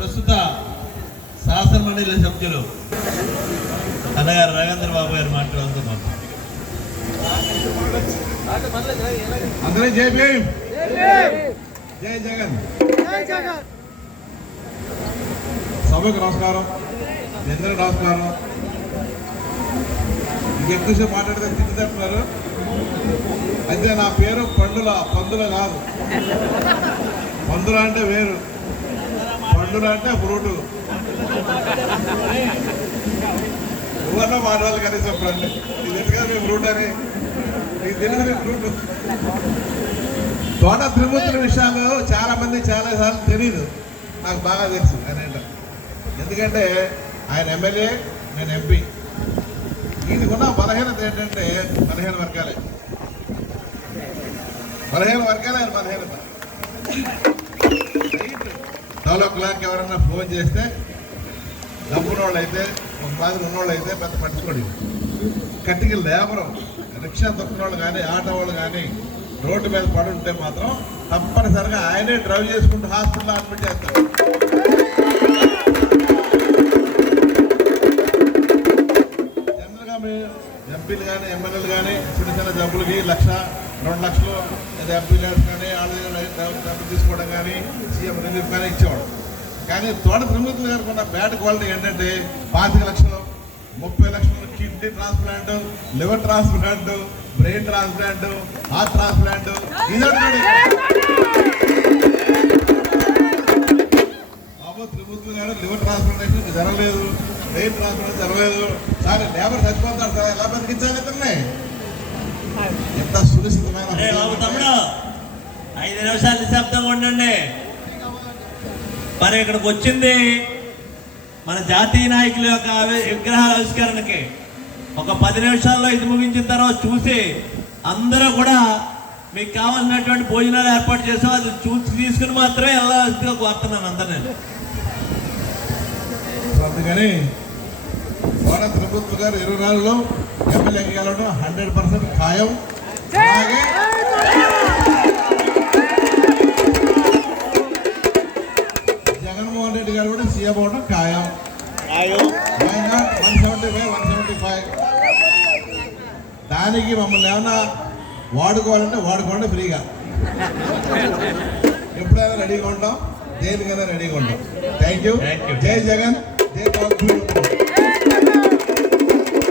ప్రస్తుత శాసన మండలి సభ్యులు అన్నగారు రాఘేంద్ర బాబు గారు మాట్లాడుతున్నారు అందరూ జై భీమ్. జై జగన్. సభకు నమస్కారం. మీ నమస్కారం. ఎక్కువసేపు మాట్లాడితే తిట్టుతారు అయితే నా పేరు పండుల పందుల కాదు. పందుల అంటే వేరు. పండుల అంటే ఫ్రూటు ఎవరన్నా మాట్లాడాలి చెప్పండి నీకు ఇది కదా మీ ఫ్రూట్ అని. నీకు తెలుసు మీ ఫ్రూట్ తోట తిరుమతుల విషయాలు చాలా మంది చాలా సార్లు తెలియదు నాకు బాగా తెలుసు ఆయన ఎందుకంటే ఆయన ఎమ్మెల్యే నేను ఎంపీ. ఈయనకున్న బలహీనత ఏంటంటే బలహీన వర్గాలే. బలహీన వర్గాలే ఆయన బలహీనత. ట్వెల్వ్ ఓ క్లాక్ ఎవరైనా ఫోన్ చేస్తే డబ్బున్నోళ్ళు అయితే ఒక బాధలు ఉన్నోళ్ళు అయితే పెద్ద పట్టుకోడు కట్టికి లేబరు రిక్షా తొక్కిన వాళ్ళు కానీ ఆటో వాళ్ళు కానీ రోడ్డు మీద పడి ఉంటే మాత్రం తప్పనిసరిగా ఆయనే డ్రైవ్ చేసుకుంటూ హాస్పిటల్ అడ్మిట్ చేస్తారు. జనరల్గా మీ ఎంపీలు కానీ ఎమ్మెల్యేలు కానీ చిన్న చిన్న జబ్బులకి లక్ష రెండు లక్షలు లేదా ఎంపీ ల్యాడ్స్ కానీ వాళ్ళ డబ్బులు తీసుకోవడం కానీ సీఎం రిలీఫ్ కానీ ఇచ్చేవాడు. కానీ తోట తిరుమతులు గారికి ఉన్న బ్యాడ్ క్వాలిటీ ఏంటంటే పాతిక లక్షలు ముప్పై లక్షలు kidney transplant liver transplant brain transplant heart transplant. ఇదొకటి బాబు త్రిమూర్తులు గారు లివర్ ట్రాన్స్ప్లాంటేషన్ జరగలేదు బ్రెయిన్ ట్రాన్స్ప్లాంట్ జరగలేదు. సార్ లేబర్ చచ్చిపోతాడు సార్ ఎలా బతికించాలి ఇతన్ని? ఎంత సునిశ్చితమైన బాబు తమ్ముడు ఐదు నిమిషాలు నిశ్శబ్దంగా ఉండండి. మరి ఇక్కడికి వచ్చింది మన జాతీయ నాయకుల యొక్క విగ్రహాల ఆవిష్కరణకి. ఒక పది నిమిషాల్లో ఇది ముగించిన తర్వాత చూసి అందరూ కూడా మీకు కావాల్సినటువంటి భోజనాలు ఏర్పాటు చేసాం అది చూసి తీసుకుని మాత్రమే వెళ్ళాల్సిందిగా కోరుతున్నాను అందరు నేను అందుకని కోన త్రిపుత్ర గారు ఇరవై నాలుగులో ఎమ్మెల్యే గెలవడం హండ్రెడ్ పర్సెంట్ ఖాయం. అలాగే జగన్మోహన్ రెడ్డి గారు కూడా సీఎం అవడం ఖాయం. One seventy five one seventy five. దానికి మమ్మల్ని ఏమన్నా వాడుకోవాలంటే వాడుకోండి ఫ్రీగా. ఎప్పుడైనా రెడీగా ఉంటాం దేనికైనా రెడీగా ఉంటాం. Thank you. జై జగన్ జై.